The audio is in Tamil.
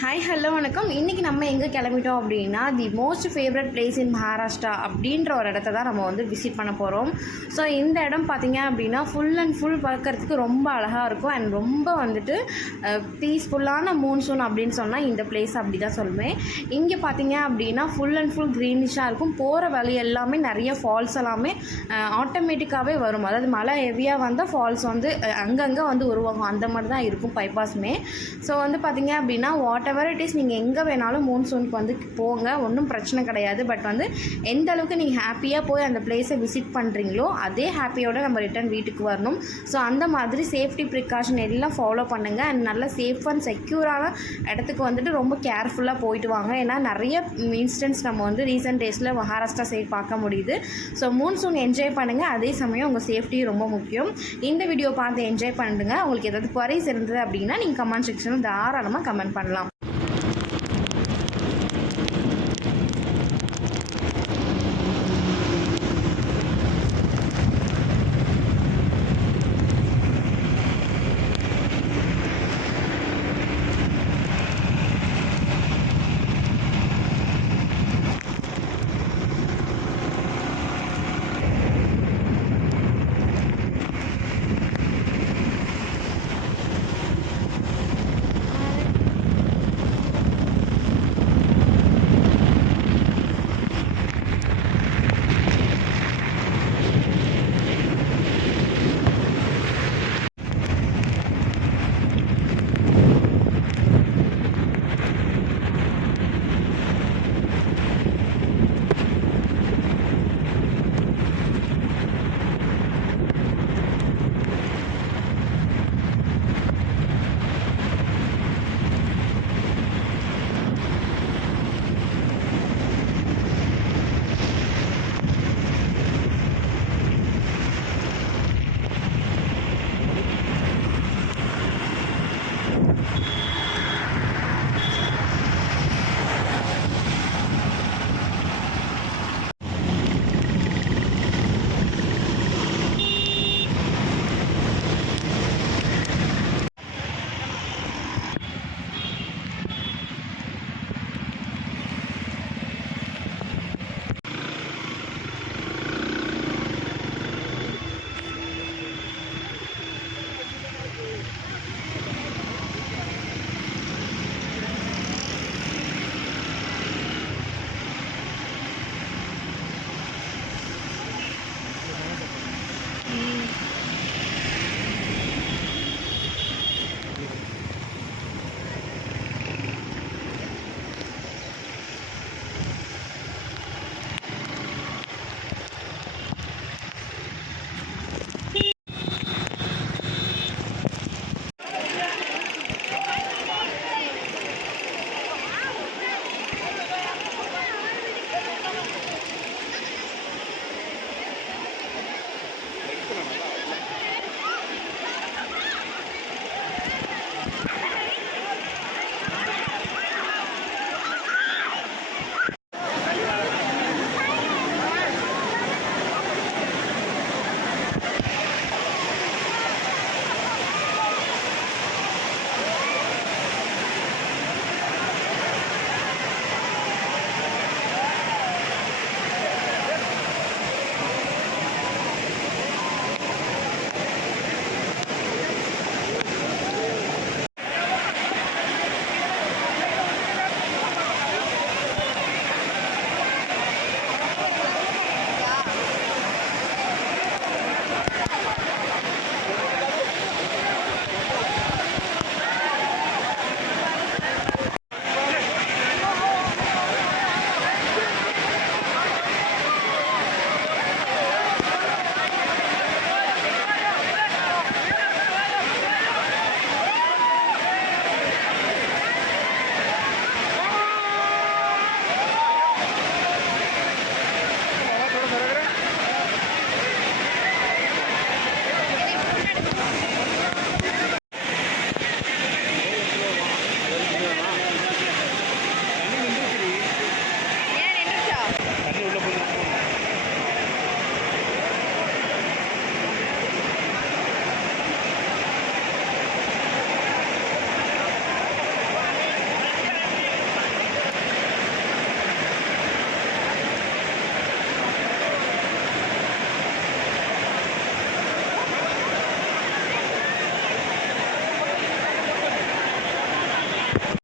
ஹாய் ஹலோ வணக்கம். இன்றைக்கி நம்ம எங்கே கிளம்பிட்டோம் அப்படின்னா தி மோஸ்ட் ஃபேவரட் பிளேஸ் இன் மகாராஷ்டிரா அப்படின்ற ஒரு இடத்த தான் நம்ம வந்து விசிட் பண்ண போகிறோம். ஸோ இந்த இடம் பார்த்திங்க அப்படின்னா ஃபுல் அண்ட் ஃபுல் பார்க்குறதுக்கு ரொம்ப அழகாக இருக்கும் அண்ட் ரொம்ப வந்துட்டு பீஸ்ஃபுல்லான மூன்சூன் அப்படின்னு சொன்னால் இந்த பிளேஸ் அப்படி தான் சொல்லுவேன். இங்கே பார்த்திங்க அப்படின்னா ஃபுல் அண்ட் ஃபுல் க்ரீனிஷாக இருக்கும். போகிற வழி எல்லாமே நிறைய ஃபால்ஸ் எல்லாமே ஆட்டோமேட்டிக்காகவே வரும். அதாவது மழை ஹெவியாக வந்தால் ஃபால்ஸ் வந்து அங்கங்கே வந்து உருவாகும். அந்த மாதிரி தான் இருக்கும் பைபாஸுமே. ஸோ வந்து பார்த்திங்க அப்படின்னா வாட்டெவர் இட் இஸ், நீங்கள் எங்கே வேணாலும் மூன்சூனுக்கு வந்து போங்க, ஒன்றும் பிரச்சனை கிடையாது. பட் வந்து எந்த அளவுக்கு நீங்கள் ஹாப்பியாக போய் அந்த பிளேஸை விசிட் பண்ணுறீங்களோ அதே ஹாப்பியோடு நம்ம ரிட்டர்ன் வீட்டுக்கு வரணும். ஸோ அந்த மாதிரி சேஃப்டி ப்ரிகாஷன் எல்லாம் ஃபாலோ பண்ணுங்கள் அண்ட் நல்ல சேஃப் அண்ட் செக்யூரான இடத்துக்கு வந்துட்டு ரொம்ப கேர்ஃபுல்லாக போயிட்டு வாங்க. ஏன்னா நிறைய இன்ஸ்டன்ஸ் நம்ம வந்து ரீசெண்ட் டேஸில் மகாராஷ்டிரா சைட் பார்க்க முடியுது. ஸோ மூன்சூன் என்ஜாய் பண்ணுங்கள், அதே சமயம் உங்கள் சேஃப்டி ரொம்ப முக்கியம். இந்த வீடியோ பார்த்து என்ஜாய் பண்ணுங்க. உங்களுக்கு ஏதாவது குறைஸ் இருந்தது அப்படின்னா நீங்கள் கமெண்ட் செக்ஷனில் தாராளமாக கமெண்ட் பண்ணலாம்.